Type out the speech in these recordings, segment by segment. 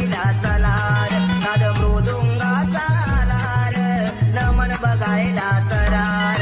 बघायला चलार नाद मृदुंगाचा आलार नमन बघायला तरार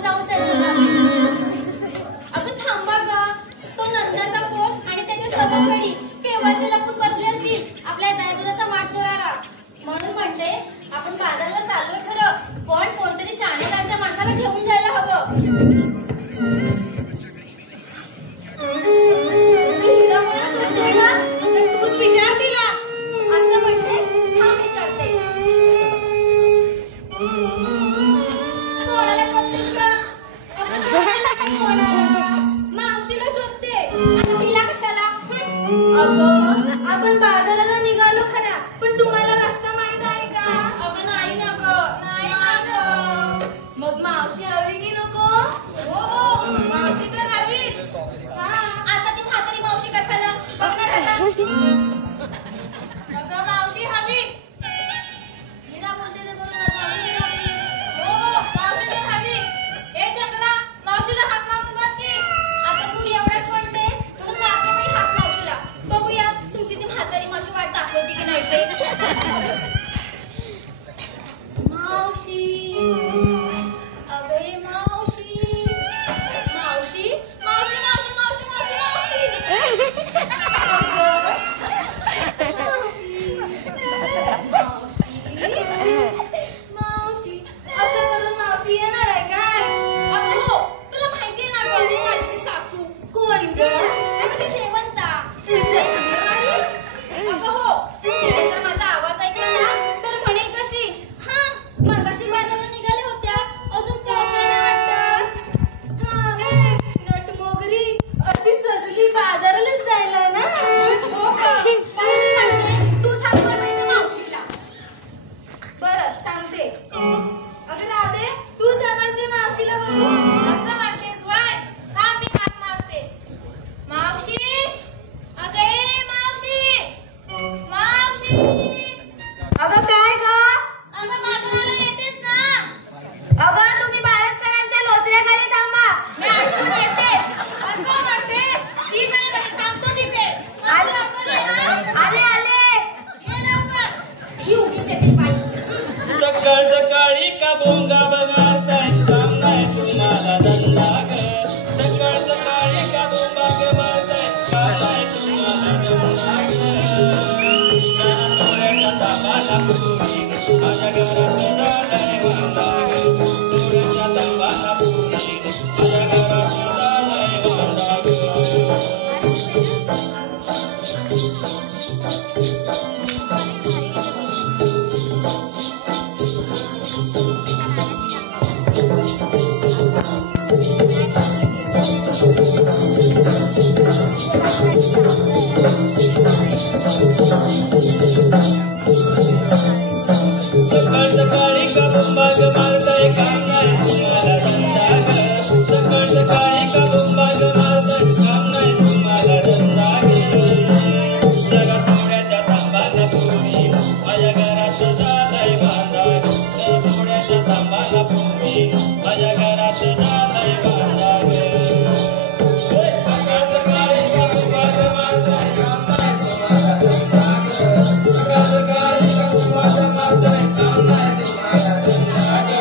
आपण जाऊन त्याच्या मागे. अगं थांबा ग, तो नंदाचा पोट आणि त्याच्या सवंगडी केव्हाचे लपून बसले असतील आपल्या दायदुलाचा माठ चोरायला. म्हणून म्हणते आपण बाजारला चाललोय खरं, पण कोणतरी शाणेदारच्या माणसाला घेऊन जायला हवं. तूच विचार दिला असं म्हणते. हा विचारते कोणाला करतेस का? मावशीला शोधते. आता तिला कशाला? अगं आपण बाजाराला निघालो खरा, पण तुम्हाला रस्ता माहित आहे का? अगं नाही ना ग. नाही ना ग. मग मावशी हवी की नको? हो मावशी तर हवीच. आता ती म्हातारी मावशी कशाला? अगं मावशी हवी. मीरा बोलते ते बरोबर, मावशी हवी. हो मावशी तर हवी. ए चंद्रा, मावशीला हाक मारून बघ की. आता तू एवढंच म्हणते म्हणून मारते बाई हाक मावशीला. बघूया तुमची ती म्हातारी मावशी वाट दाखवते की नाही ते. मावशी, अबे मावशी, मावशी मावशी मावशी मावशी मावशी मावशी. मावशी असं करून मावशी येणार आहे काय? अगं हो, तुला माहिती आहे ना ग माझी ती सासू. कोण ग? अगं ती शेवंता. अगं हो, तिने जर माझा आवाज ऐकला ना तर म्हणेल कशी, हा मगाशी बाजारात निघाल्या होत्या, अजून पोहोचले नाही वाटतं. हा नटमोगरी अशी सजली बाजारालाच जायला ना. तू सांग बरं मावशीला. बरं सांगते. अगं राधे, तू जमायचे मावशीला बघू. असं म्हणतेस वय? हा मी हात मारते. मावशी, अगं ए मावशी, मावशी. अगं काय ग? अगं बाजाराला येतेस ना? अगं तुम्ही बारसकरांच्या लोचऱ्याखाली थांबा, मी आठवण येते. असं म्हणते ती बरं थांबतो तिथे. आले आले आले. ये लवकर. ही उगीच येते बाई. सकाळ सकाळी का भोंगा बघारताय सांगताय तुम्हाला धंदा ग. सकाळ सकाळी का भोंगा बघारताय सांगताय तुम्हाला धंदा ग. सोन्याच्या तांबाला पुरी माझ्या घरात झालाय वांदा ग. सोन्याच्या तांबाला पुरी माझ्या घरात झालाय वांदा ग. सकाळ सकाळी का भोंबाग मारताय काम नाही तुम्हाला धंदा ग. सकाळ सकाळी का भोंबाग मारताय काम नाही तुम्हाला धंदा ग. जगा सोन्याच्या तांबाला पुरी माझ्या घरात झालाय वांदा ग. सोन्याच्या तांबाला पुरी माझ्या घरात झालाय वांदा ग. सकाळ सकाळी का भोंबाग मारताय काम नाही तुम्हाला धंदा ग. सकाळ सकाळी का भोंबाग मारताय काम नाही तुम्हाला धंदा ग.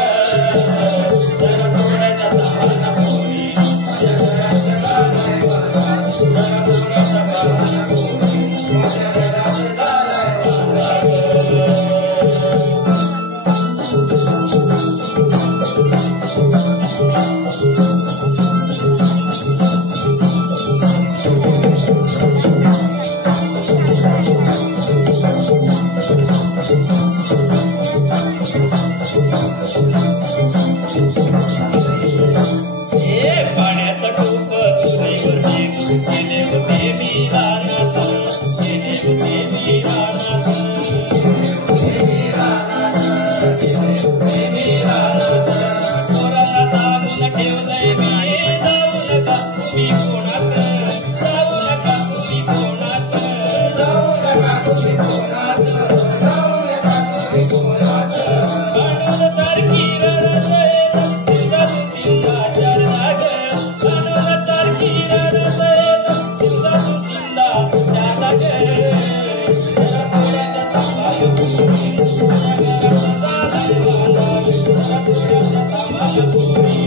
जगा सोन्याच्या तांबाला पुरी माझ्या घरात झालाय वांदा ग. जगा सोन्याच्या तांबाला पुरी माझ्या घरात झालाय वांदा ग. पाण्यात टोप तुरीवरती गेले होते मी रानात. गेले होते मी रानात. पोराला दाबून ठेवलंय मी. जाऊ नका तुम्ही कोणात. जाऊ नका तुम्ही कोणात. जाऊ नका तुम्ही कोणात. जाऊ नका तुम्ही कोणात. कानून सारखी रडतय तिचा तुझा चार लाग. कानून सारखी रडतय तिचा तुझा चार लाग. पोराच्या तांबाला पुरी माझ्या घरात झालाय वांदा ग. पोराच्या तांबाला पुरी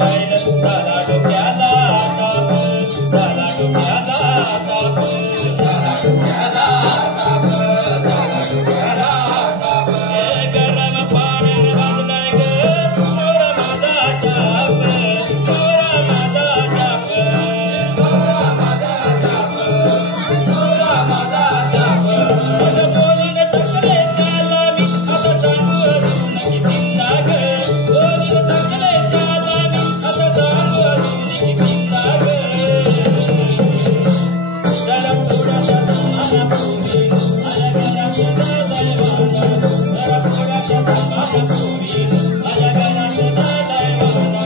बैल झाला डोक्याला ताप झाला डोक्याला ताप झाला डोक्याला ताप झाला डोक्याला ताप गरम पाणी घाललाय ग मोर माझा शाप मोर माझा शाप मोर माझा शाप मोर माझा शाप बोलीने तकले चाला मी आता सांगून किंदा ग बोलीने तकले चाला मी आता सांगून किंदा ग जरा पुढचा जमाना पुरी आया घराचा दैवाना जरा पुढचा जमाना पुरी आया घराचा दैवाना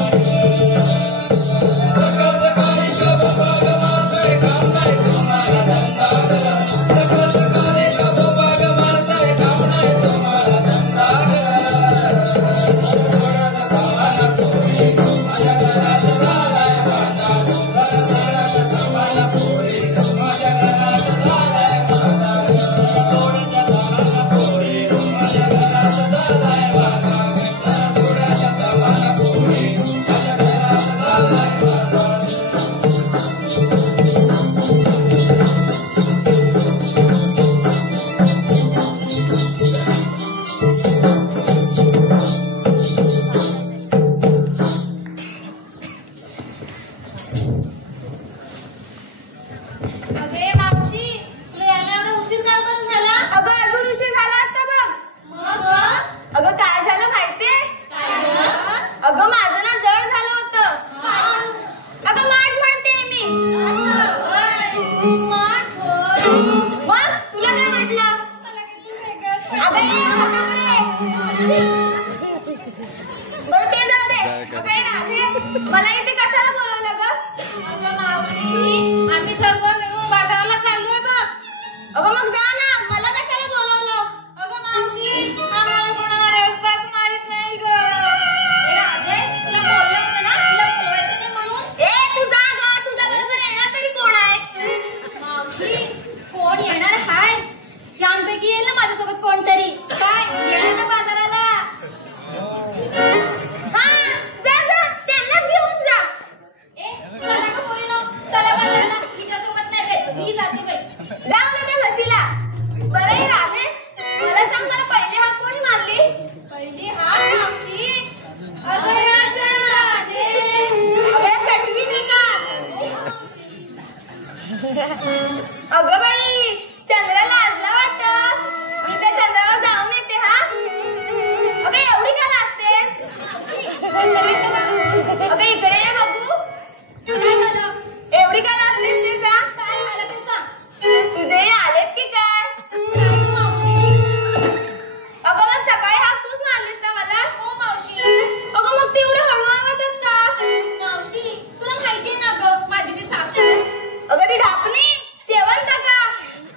सकल सकाळी कब बाग मारताय काम नाही तुम्हाला धंदा सकल सकाळी कब बाग मारताय काम नाही तुम्हाला धंदा पुढचा जमाना पुरी आया घराचा दैवाना जरा पुढचा जमाना पुरी आया घराचा दैवाना पुढचा जमाना पुरी आया घराचा दैवाना जरा पुढचा जमाना पुरी आया घराचा दैवाना अगे मावशी, तुला यायला एवढा उशीर का करून झाला? अगं अजून उशीर झाला असता बघ. मग अगं काय झालं माहितीये? काय गं? अगं माझं ना जड झालं होतं. हा? अगं माठ म्हणते मी. असं होय. माठ होय. मग तुला काय म्हटलं? मला किती वेगळंच अगं ये हाताकडे. बरं ते जाऊ दे. अगं ये राधे, मला इथे कशाला बोलवलं ग? अगं मावशी, आम्ही सर्व मिळून बाजाराला चाललोय बघ. अगं मग जा ना, मला कशाला बोलवलं? अगं मावशी, आम्हाला कोणाला रस्ताच माहित नाही ग. ए राधे, तुला बोललं होतं ना, तुला बोलवायचं नाही म्हणून? ए तू जा ग, तुझ्या बरोबर येणार तरी कोण आहे? मावशी, कोण येणार हाय? यांपैकी येईल ना माझ्यासोबत कोणतरी. काय येणार ना बाजाराला? हा जा जा, त्यांनाच घेऊन जा. ए, चला गं पोरीनो, चला बाजाराला. हिच्यासोबत नाही जायचं, मी जाते बाई. जाऊ दे त्या म्हशीला. बरं आहे राधे, मला सांग मला पहिली हाक कोणी मारली? पहिली हाक मावशी. अगं राजा, राधे. अगं कटवी नाही का? अगं बाई, चंद्रा लाजला वाटतं. मी त्या चंद्राला जाऊन येते हा. अगं एवढी का लाजतेस? अगं इकडे ये बघू. काय झालं? एवढी का लाजतेस ते सांग. काय झालं ते सांग. तुझे आलेत की काय? काय गं मावशी? अगं मग सकाळी हाक तूच मारलीस ना मला? हो मावशी. अगं मग तेवढं हळू आवाजात का? मावशी, तुला माहितीये ना गं, माझी ती सासू. अगं ती ढापणी शेवंत का?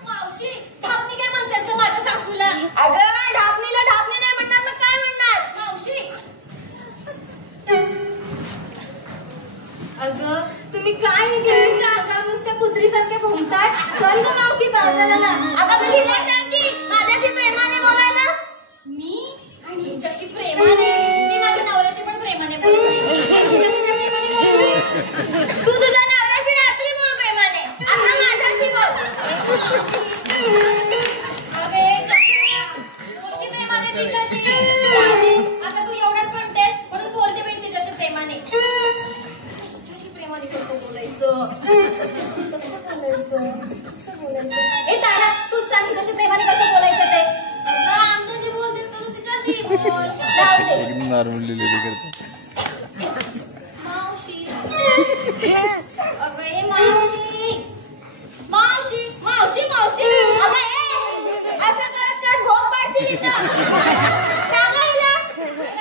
मावशी, ठापणी काय म्हणतेस गं माझ्या सासूला? अगं ढापणीला ढापणी नाही म्हणणार मग काय म्हणणार? मावशी, अगं तुम्ही काय निघालीच्या अंगावर नुसत्या कुत्रीसारखे भुंकताय? चल गं मावशी बाजाराला. अगं मी हिला सांग की माझ्याशी प्रेमाने बोलायला. मी आणि हिच्याशी प्रेमाने. मी माझ्या नवऱ्याशी पण प्रेमाने बोलते. आणि हिच्याशी काय प्रेमाने बोलते? तू तुझ्या नवऱ्याशी रात्री बोल प्रेमाने, आता माझ्याशी बोल. अगे, चक्रा, मुलगी प्रेमाने तिच्याशी. राधे, आता तू एवढंच म्हणतेस म्हणून बोलते बाई तिच्याशी प्रेमाने. तिच्याशी प्रेमाने कसं बोलायचं? ए तारा, तूच सांग हिच्याशी प्रेमाने कसं बोलायचं ते. अगं, आमच्याशी बोलते तू तिच्याशी बोल. राहू दे. नॉर्मली लेडी करते. मावशी. अगं ए मावशी. मावशी, मावशी, मावशी. अगं ए, असं करत करत भोग पाडशील इथं. सांगा हिला.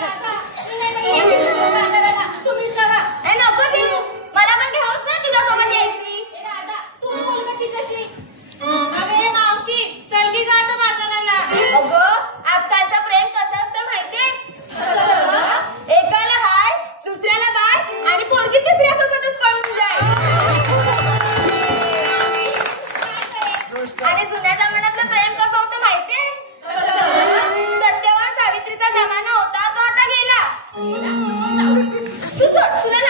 राधा, मी नाही बाई येते बाजाराला. तुम्हीच जावा. ए नको घेऊ, मला पण घेऊच ना तुझ्यासोबत यायची. ए राधा, तू बोल का तिच्याशी. अरे मावशी, चल की गं आता बाजाराला. अगं आजकालचं प्रेम कसं असतं माहितीये? कसं? एकाला हाय, दुसऱ्याला बाय आणि पोरगी तिसऱ्यासोबतच पळून जाय. आणि जुन्या जमान्यातलं प्रेम कसं होतं माहितीये? सत्यवान सावित्रीचा जमाना होता तो आता गेला. तू सोड, तुला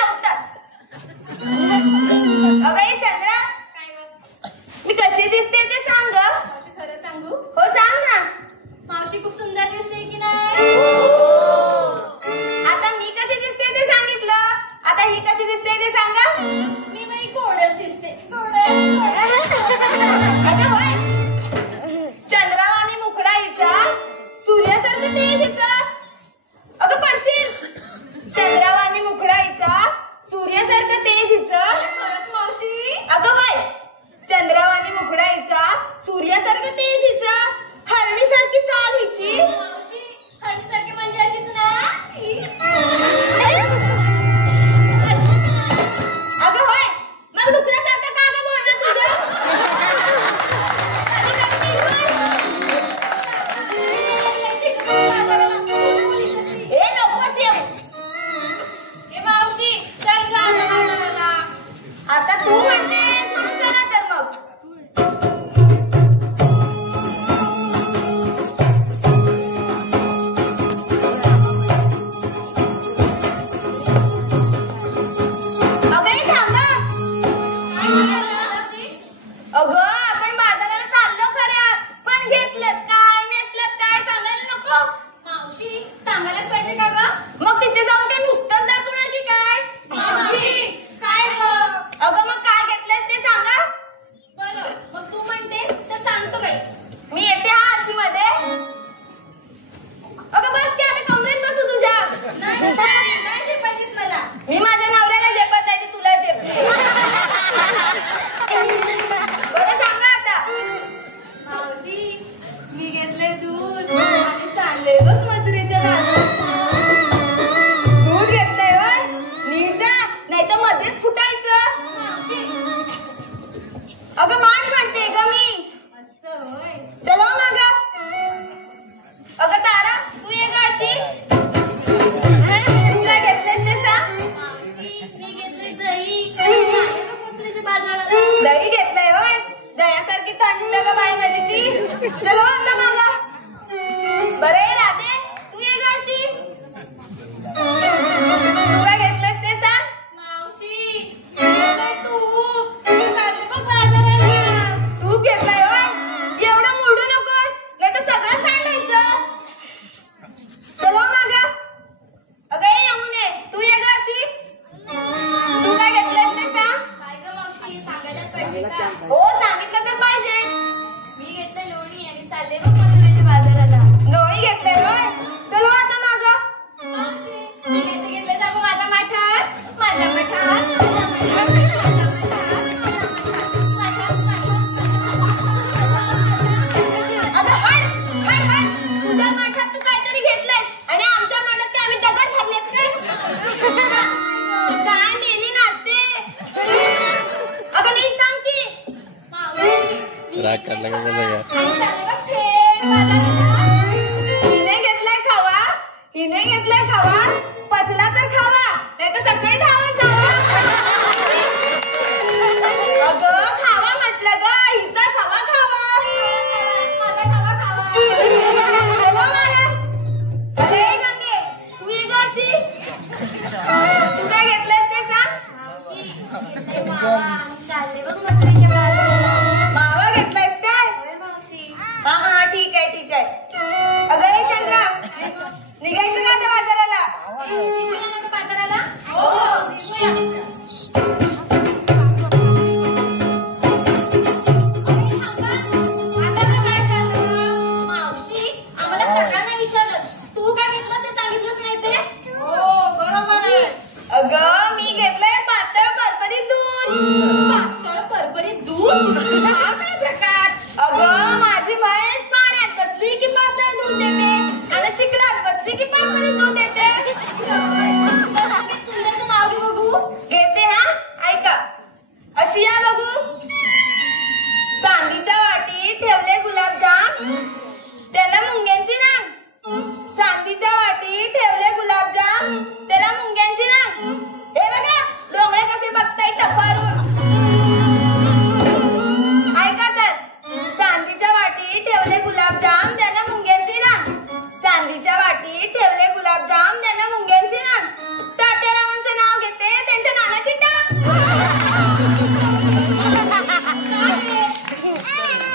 काढला का सगळं चालले बघ थेट बाजाराला. हिने घेतलाय खावा, हिने घेतलाय खावा, पचला तर खावा नाही तर सकाळी धावत जावा. अगं खावा म्हटलं ग, हिचा खावा खावा. माझा खावा खावा. अरे गंगे तू ये ग अशी. तू काय घेतलंयस ते सांग. चालले बघ मथुरेच्या बाजाराला. मावा घेतलायस काय. मावशी हा हा ठीक आहे ठीक आहे. अगं हे चंद्रा निघायचं का आता बाजाराला. निघूया ना ग बाजाराला. हो निघूया. अगं मी घेतलंय पातळ परपरीत दूध. पातळ परपरीत दूध. हा काय प्रकार. अगं माझी म्हैस पाण्यात बसली की पातळ दूध देते आणि चिखलात बसली की परपरीत दूध देते. एक सुंदरचं नाव घे बघू. घेते हा ऐका. अशी या बघू. चांदीच्या वाटीत ठेवले गुलाबजाम त्याला मुंग्यांची नांग. चांदीच्या वाटीत ठेवले गुलाबजाम त्याला मुंग्यांची नांग. हे बघा डोंगळे कसे बघताय टपारून. ऐका तर. चांदीच्या वाटीत ठेवले गुलाबजाम त्याला मुंग्यांची नांग. चांदीच्या वाटीत ठेवले गुलाबजाम त्याला मुंग्यांची नांग. तात्यारावांचं नाव घेते त्यांच्या नानाची टांग.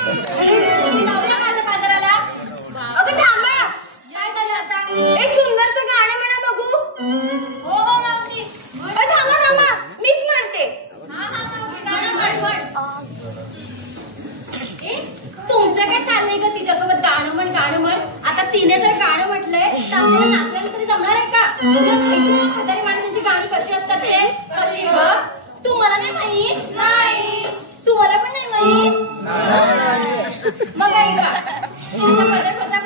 जाऊया माझ्या बाजाराला. अगं थांबा. काय झालं आता. एक सुंदरचं गाणं म्हणा बघू. हो हो मावशी. थांबा थांबा मीच म्हणते. हा हा मावशी गाणं म्हण. ए तुमचं काय चाललंय ग तिच्यासोबत गाणं म्हण. आता तिने जर गाणं म्हटलंय तर आपल्याला नाचवायला तरी जमणार आहे का. तुला माहिती आहे म्हातारी माणसांची गाणी कशी असतात ते. कशी ग. तुम्हाला नाही माहित. नाही. तुम्हाला पण नाही माहित. मग ऐका. असा पदर कसा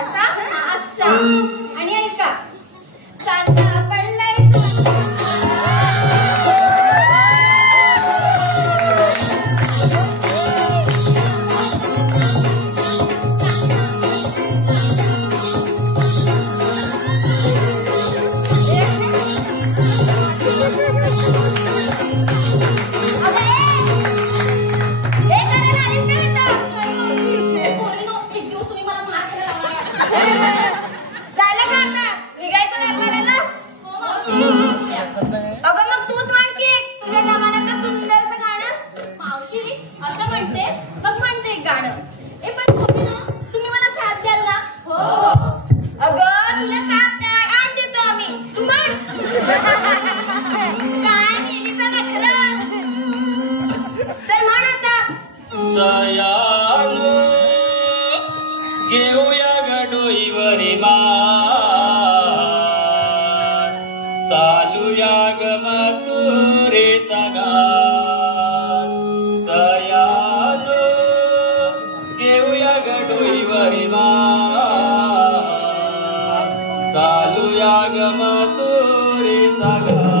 असा हा असा. आणि ऐका. चांदा पडलाय अगं मग तूच म्हण की तुझ्या जमान्यातलं सुंदरचं गाणं. मावशी असं म्हणतेस मग म्हणते एक गाणं. ए पण तुम्ही ना तुम्ही मला साथ द्याल ना. हो हो. अगं तुला साथ द्याय आण देतो आम्ही. तू म्हण. काय केलीचा नखरा. चल म्हण आता. सयानो घेऊया गडोईवरी मान चालूया ग मथुरेचा गान. सयानो घेऊया गडोईवरी मान चालूया ग मथुरेचा गान.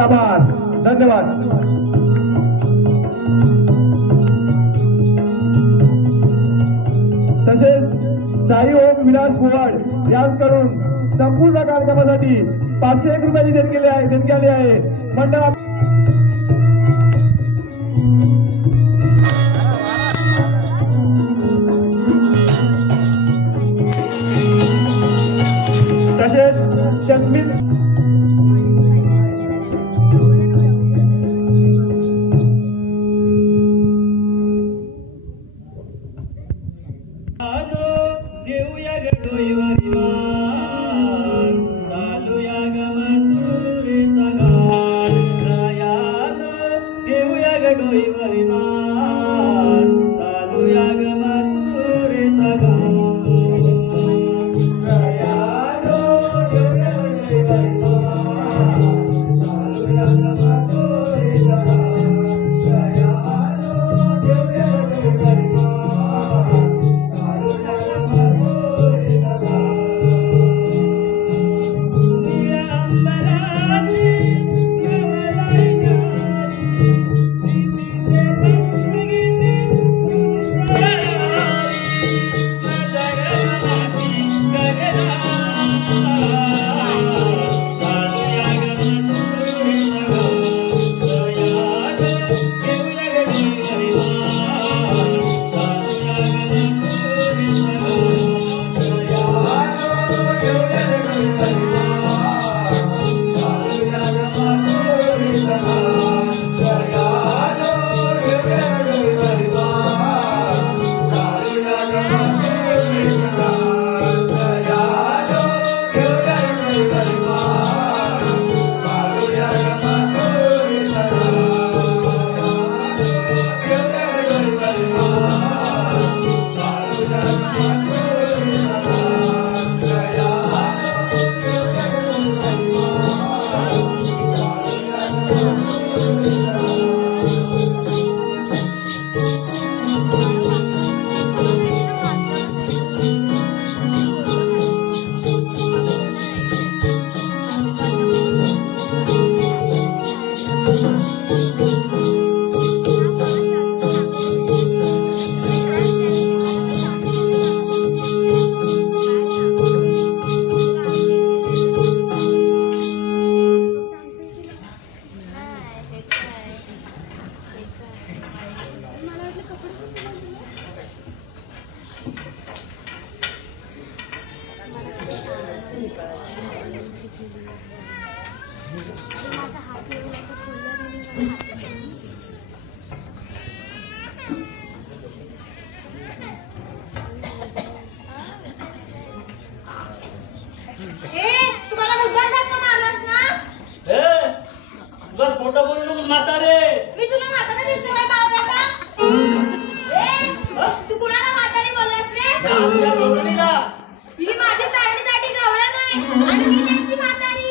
आभार, धन्यवाद. तसेच साई ओम विलास पोवाड याचकडून संपूर्ण कार्यक्रमासाठी 501 रुपयाची देणगी आली आहे. मंडळात तसेच जस्मिन खोटं बोलू नकोस म्हातारे. मी तुला म्हातारा दिसतो काय बावळाचा? तू कुणाला म्हातारी बोललास रे? लोकरीला ही माझी तारणी दाटी गवळण आहे आणि मी त्यांची म्हातारी.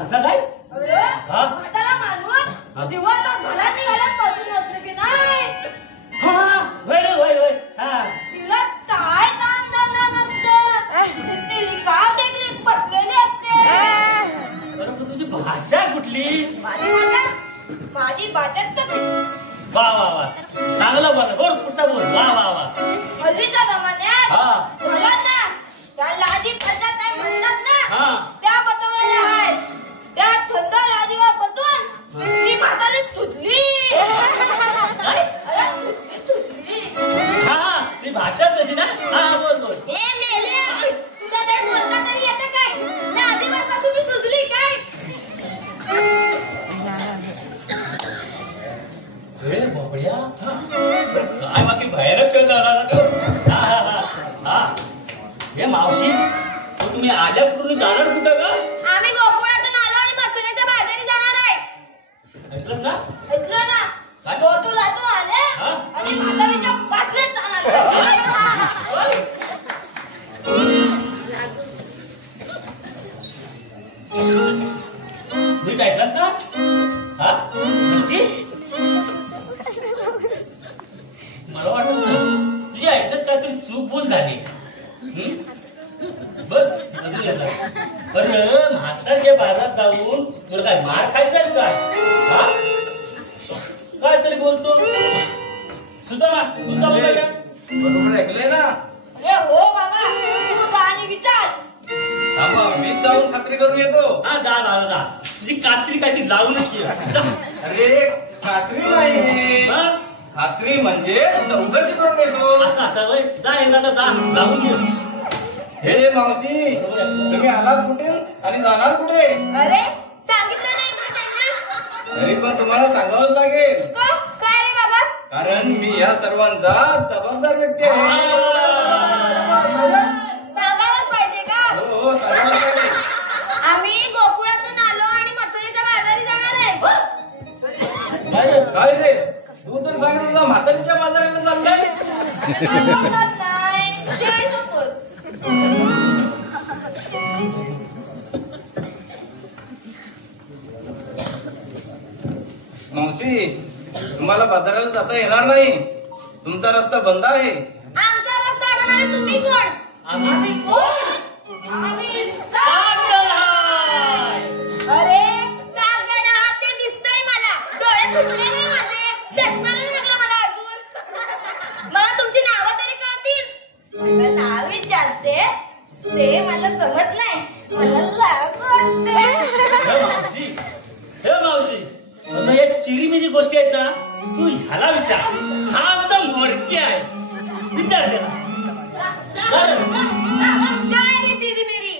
कसा काय म्हातारा माणूस दिवसभर घरात निघाल्यात पासून असलं की नाही. होय तिला काय काम धंदा नसतं. नुसती लिकाम टेकलीत पसरलेली असते. बरं तुझी भाषा कुठली? माझी भाषा तर वा वा वा चांगलं बोल पुढचा बोल वा वा वा. हल्लीच्या जमान्यात मुलांना त्या लादी पद्धत काय म्हणतात ना त्या बदललेल्या आहे. त्या थंड लादीवर बसून ती म्हातारी तुटली. तुटली ती भाषा तशी ना. बोल हे मेले तुला जर बोलता तरी येतं काय. लादीवर बसून मी सुजली काय. बोबड्या काय बाकी भयानक शोध झाला तो. हे मावशी तुम्ही आल्या कुठून जाणार कुठं का? आम्ही गोकुळातून आलो आणि मथुरेच्या बाजारी जाणार आहे. ऐकलंस ना? ऐकलं ना. काय? गोकुळातून आले आणि म्हातारीच्या बाटलीत जाणार. नीट ऐकलंस ना? नक्की? मला वाटत नाही तुझी ऐकत काहीतरी चूक बोल झाली. बस बरं म्हातारच्या बाजारात जाऊन तुला काय मार खायचा आहे का? काय तरी बोलतो सुद्धा तुझा बोला का? बरोबर ऐकलंय ना? अरे हो बाबा तू गाणी विचार. थांबा मी जाऊन खात्री करून येतो. जा तुझी कात्री काहीतरी लावूनच ये. जा. अरे खात्री नाही, खात्री म्हणजे चौकशी करून येतो. असं वय जा एकदा जा लावून ये. हे मावशी तुम्ही आलात कुठे आणि जाणार कुठे? अरे सांगितलं नाही का त्यांना. तरी पण तुम्हाला सांगावंच लागेल. काय रे बाबा. कारण मी या सर्वांचा जबाबदार व्यक्ती आहे. सांगायलाच पाहिजे का. हो सांगावंच लागेल. आम्ही गोकुळातून आलो आणि मथुरेच्या बाजारी जाणार आहे. काय रे तू तर सांगत होता म्हातारीच्या बाजाराला चाललाय. नाही ते नको. मावशी तुम्हाला बाजाराला जाता येणार नाही. तुमचा रस्ता बंद आहे. आमचा रस्ता अडवणारे तुम्ही कोण. आम्ही कोण. आम्ही अरे सात जण आहात ते दिसतंय मला. डोळे फुटले नाही माझे. चष्मा नाही लागला मला अजून. मला तुमची नावं तरी कळतील. मला नाव विचारते ते मला जमत नाही. मला लाज वाटते. मावशी एक चिरीमिरी गोष्टी आहेत ना तू ह्याला विचार. हा आमचा मोरकी आहे विचार त्याला. काय रे चिरीमिरी.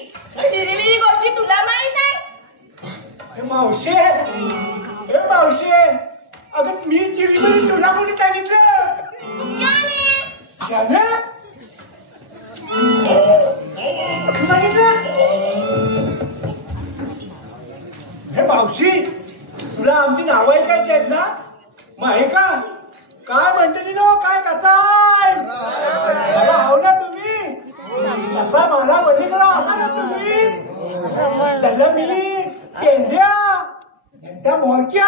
चिरीमिरी गोष्टी तुला माहित आहे. मावशे अगं मी चिरीमिरी तुला कोणी सांगितलं. त्याने तू सांगितलं. हे मावशी तुला आमची नावं ऐकायची आहेत ना. मग ऐका काय म्हणते नो काय कसा मला हाव ना तुम्ही. कसा मला वडीकडा असा ना तुम्ही. त्याला मी केंद्या त्या मोरक्या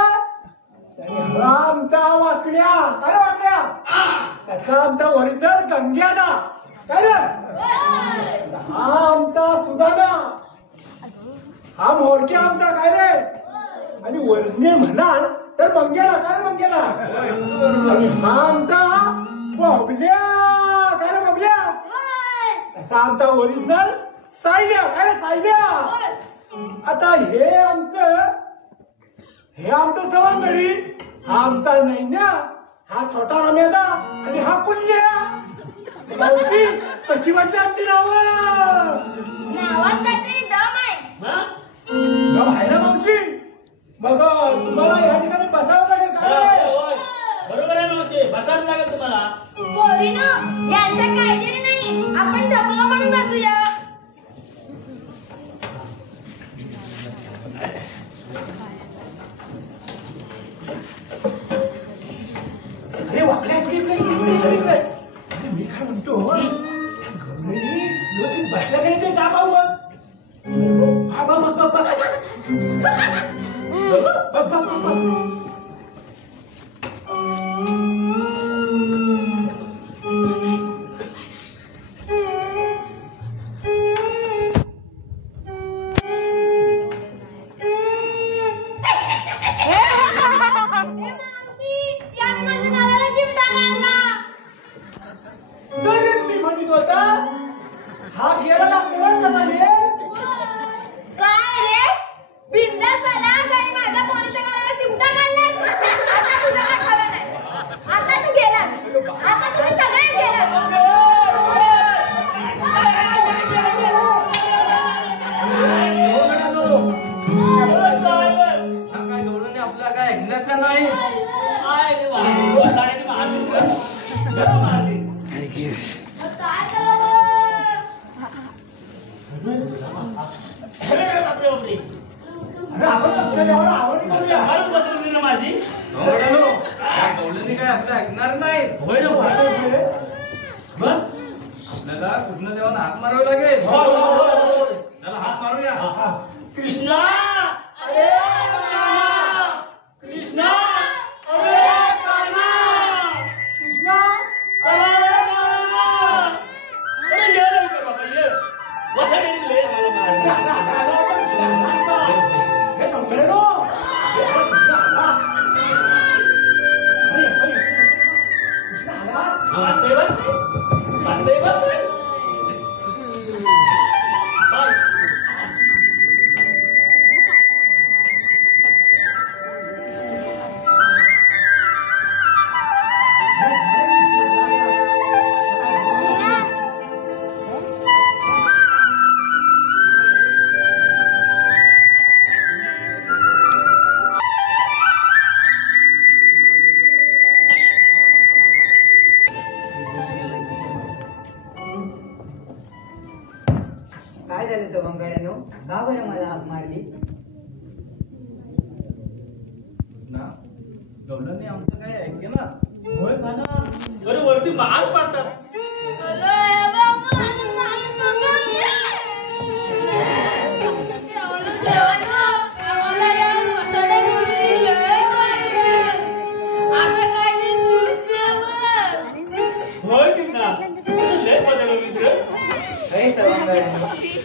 आमचा वाकड्या काय वाकड्या तसा आमचा ओरिजिनल गंग्यादा काय रे. हा आमचा सुदाना. हा मोरक्या आमचा काय रे. आणि ओरिजिनल म्हणाल तर मंग्याला काय मंग्याला. आणि हा आमचा बबल्या काय रे बबल्या. असा आमचा ओरिजिनल सायल्या काय रे सायल्या. आता हे आमचं सवंगडी. हा आमचा नैन्या. हा छोटा रम्यादा आणि हा कुल्ल्या. मावशी कशी वाटली आमची नावं. नावात काहीतरी दम आहे. दम आहे ना मावशी. मग तुम्हाला या ठिकाणी बसावं लागेल काय. बरोबर आहे मावशी बसायला लागेल तुम्हाला. पोरीनो यांच्या काहीतरी नाही. आपण ढकलो म्हणून बसूया. मी काय म्हणतो गौरी व्यवस्थित बसल्या गेले ते जा पाहू हा बघ बघ बघ बघ बघ बघ बघ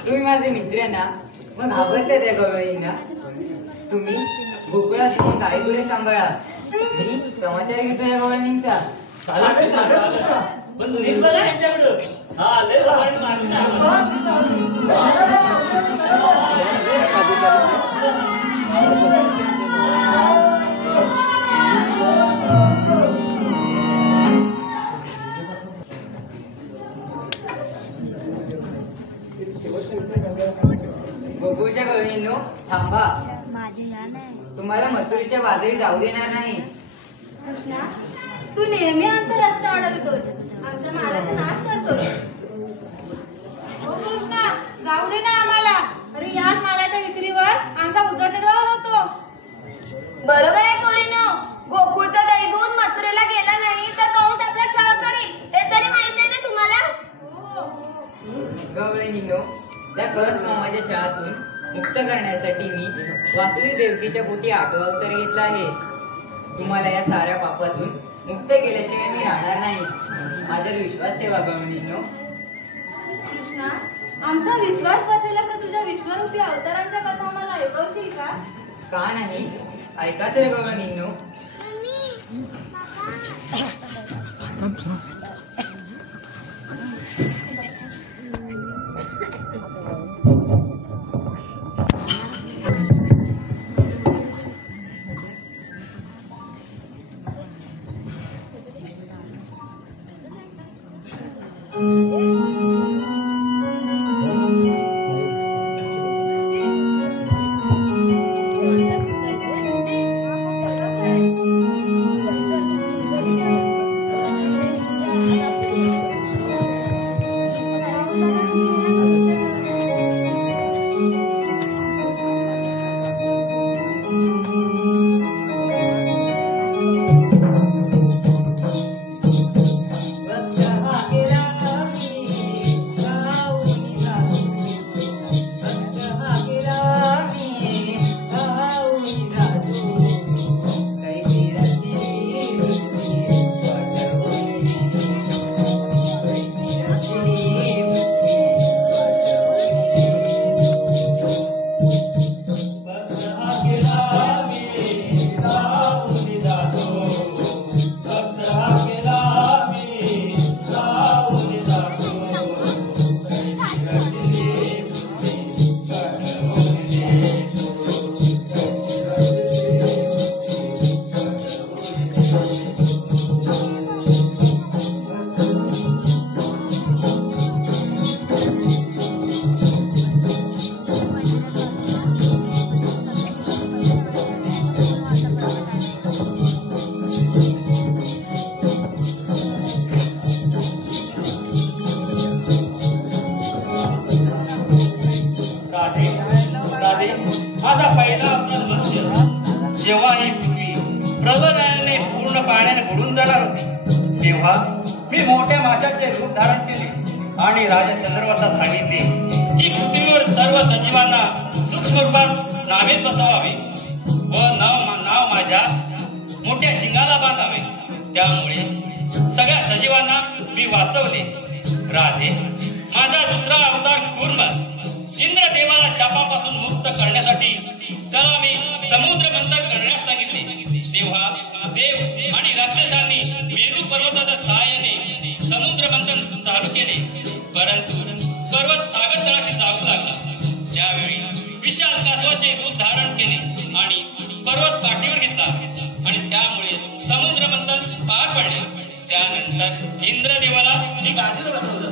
तुम्ही माझे मित्र ना मग घाबरते त्या गवळींना. तुम्ही गोकुळात गाई गुरे सांभाळा. मी समाचार घेतो या गवळणींचा. पण नीट बघा यांच्याकडं. हा लय प्रमाणे गोकुळच्या गवळींनो थांबा. तुम्हाला मथुरीच्या बाजारी जाऊ देणार नाही. कृष्णा, तू नेहमी आमचा रस्ता अडवतोस, आमच्या मालाचा नाश करतोस. हो कृष्णा, जाऊ दे ना आम्हाला. अरे याच मालाच्या विक्रीवर आमचा उदरनिर्वाह होतो. बरोबर आहे कोरीनो. गोकुळचा गाई दूध मथुरेला गेला नाही तर कंस आपला छळ करील हे तरी माहित आहे ना तुम्हाला. गवळणींनो, त्या कंस मामाच्या छळातून मुक्त करण्यासाठी मी वासुदेव देवकीच्या पोटी 8वा अवतार घेतला आहे. तुम्हाला या साऱ्या पापातून मुक्त केल्याशिवाय मी राहणार नाही. माझ्यावर विश्वास ठेवा गवळणींनो. कृष्णा, आमचा विश्वास बसेल असं तुझ्या विश्वरूपी अवतारांच्या कथा आम्हाला ऐकवशील का? का नाही, ऐका तर गवळणींनो. जाणार होती तेव्हा मी मोठ्या माशाचे रूप धारण केले आणि राजा चंद्रवतास सांगितले की पृथ्वीवर सर्व सजीवांना सूक्ष्म रूपात नावेत बसवावे व नाव माझ्या मोठ्या शिंगाला बांधावे. त्यामुळे सगळ्या सजीवांना मी वाचवले. राधे, माझा दुसरा अवतार कूर्म इंद्रदेवाला शापापासून मुक्त करण्यासाठी त्याला मी समुद्र मंथन करण्यास सांगितले. तेव्हा देव आणि राक्षसांनी मेरू पर्वताच्या सहाय्याने समुद्र मंथन चालू केले. परंतु पर्वत सागर तळाशी जाऊ लागला. त्यावेळी विशाल कासवाचे रूप धारण केले आणि पर्वत पाठीवर घेतला आणि त्यामुळे समुद्र मंथन पार पडले. त्यानंतर इंद्रदेवाला मी गादीवर बसवलं.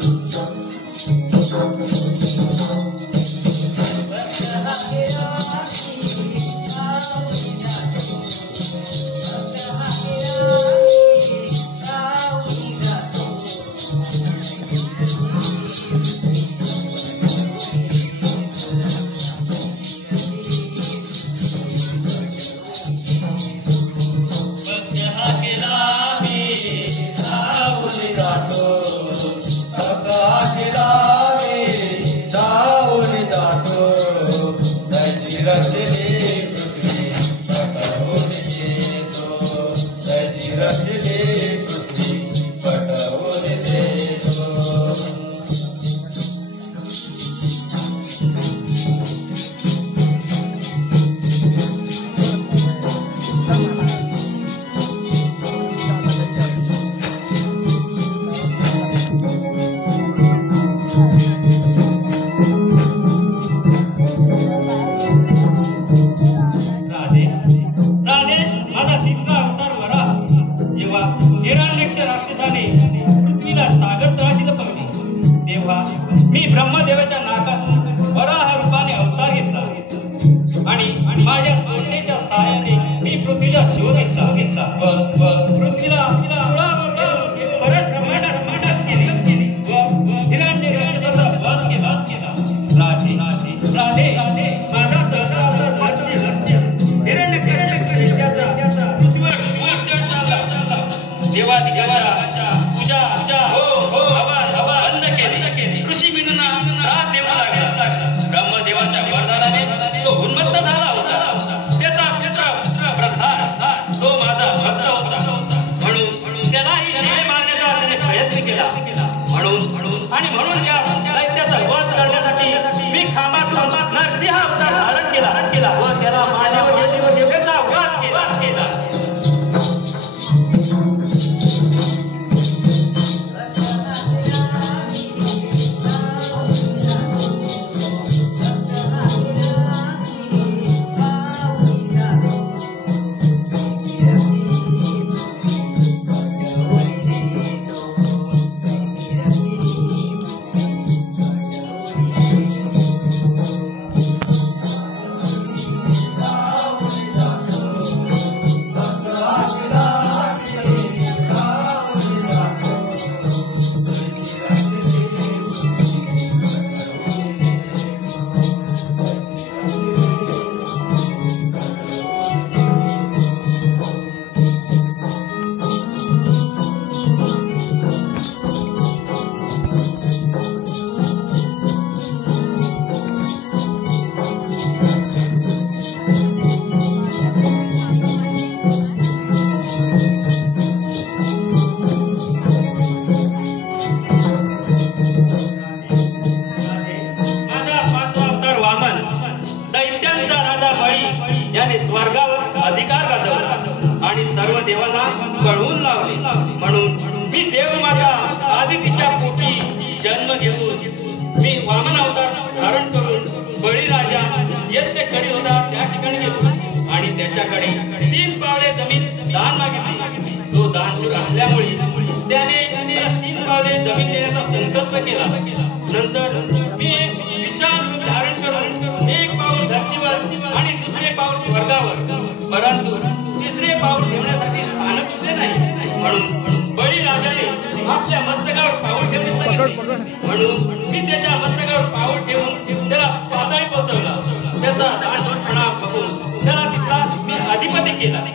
अधिपती केला.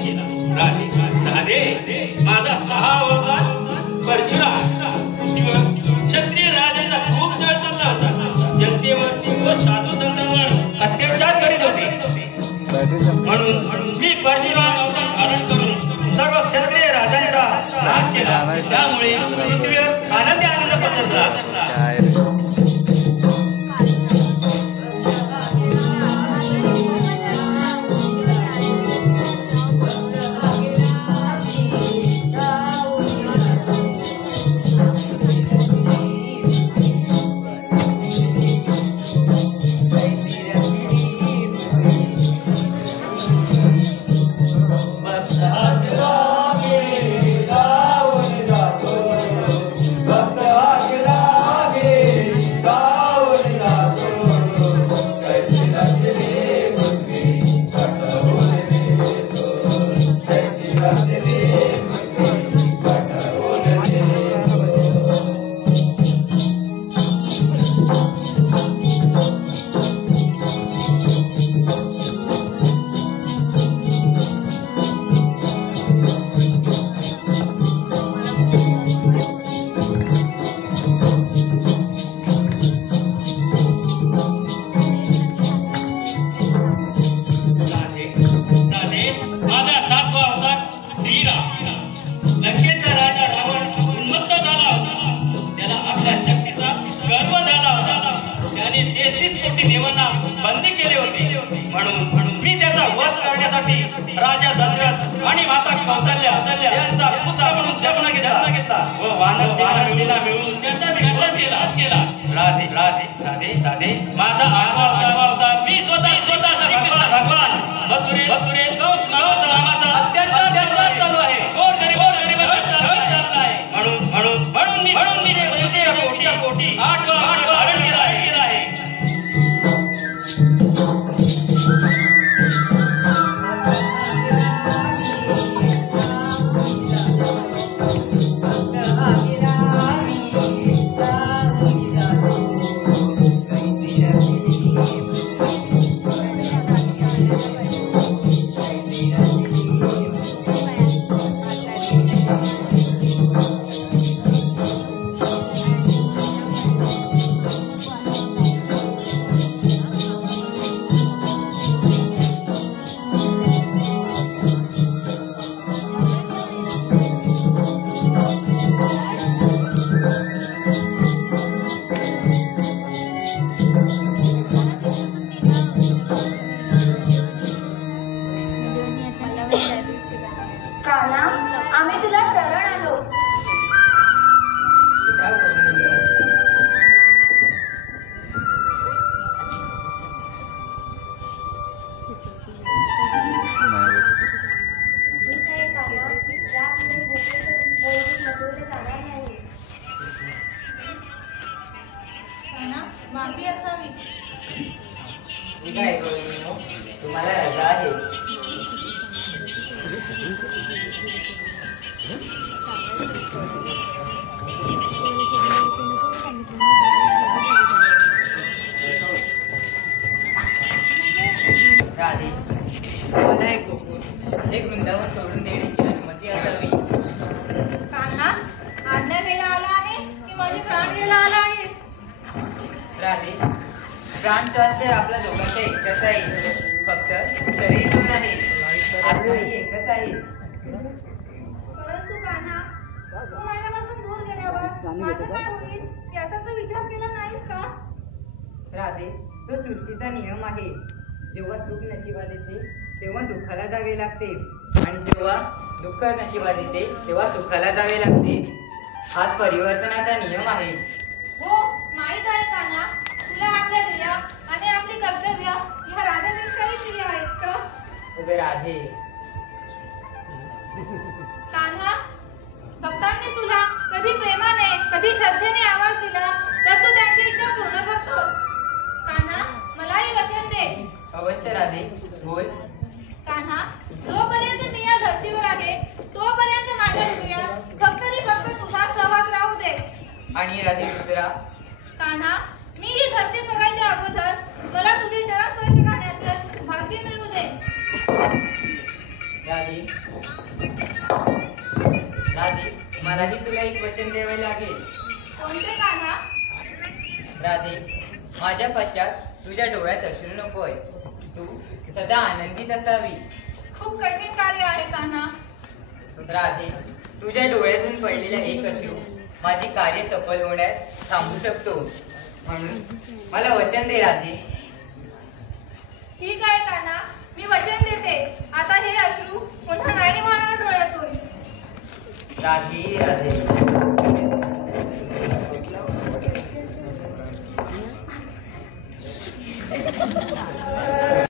राधे, माझा त्यामुळे पृथ्वीवर आनंदी आनंद पसरला. राजा दशरथ आणि माता कौसल्या यांचा पुत्र म्हणून जन्म घेतला व वानरसेना मिळून त्यांचा विक्रम केला. राधे राधे राधे राधे माझा अवतार मी स्वतः भगवान मथुरेत कंस नावाचा अत्यंत चालू आहे. म्हणून मी देवतेच्या पोटी 8 वर्ष धारण केला आहे. कान्हा, आम्ही तुला शरण आलो. माफी असावी. ठीक आहे गवळणीनो, तुम्हाला रजा आहे. राधे, मला एक गोकुळ एक वृंदावन सोडून देण्याची अनुमती असावी. कान्हा, आज्ञा घ्यायला आला आहेस की माझे प्राण घ्यायला आला आहेस? राधे, प्राण श्वास तर आपल्या दोघांचा एकच आहे. फक्त शरीर दोन आहे, आत्माही एकच आहे. परंतु कान्हा, तू माझ्यापासून दूर गेल्यावर माझं काय होईल याचा तू विचार केला नाहीस का? राधे, तो सृष्टीचा नियम आहे. जेव्हा सुख नशिबात येते तेव्हा दुःखाला जावे लागते आणि जेव्हा दुःख नशिबात येते तेव्हा सुखाला जावे लागते. हाच परिवर्तनाचा नियम आहे. हो, माहीत आहे कान्हा. तुला आपल्या ध्येय आणि आपली कर्तव्य ह्या राजापेक्षाही प्रिय आहेत का? अगं राधे, कान्हा, भक्तांनी तुला कधी प्रेमाने कधी श्रद्धेने आवाज दिला तर तू त्यांची इच्छा पूर्ण करतोस. कान्हा, मलाही वचन दे. अवश्य राधे, बोल. कान्हा, जोपर्यंत मी या धर्तीवर आहे तोपर्यंत माझ्या हृदयात फक्त तुझा सहवास राहू दे. आणि राधे दुसरा? कान्हा, मी ही धरती सोडायच्या अगोदर मला तुझे चरण स्पर्श करण्याचे भाग्य मिळू दे. राधे, राधे, मलाही तुला एक वचन द्यावे लागेल. कोणते कान्हा? राधे, माझ्या पश्चात तुझ्या डोळ्यात अश्रू नकोय. तू सदा आनंदित असावी. खूप कठीण कार्य आहे कान्हा. राधे, तुझ्या डोळ्यातून पडलेला एक अश्रू माझे कार्य सफल होण्यास थांबू शकतो. म्हणून मला वचन दे राधे. ठीक आहे काना, मी वचन देते. आता हे अश्रू पुन्हा नाही वाहणार डोळ्यातून. राधे राधे.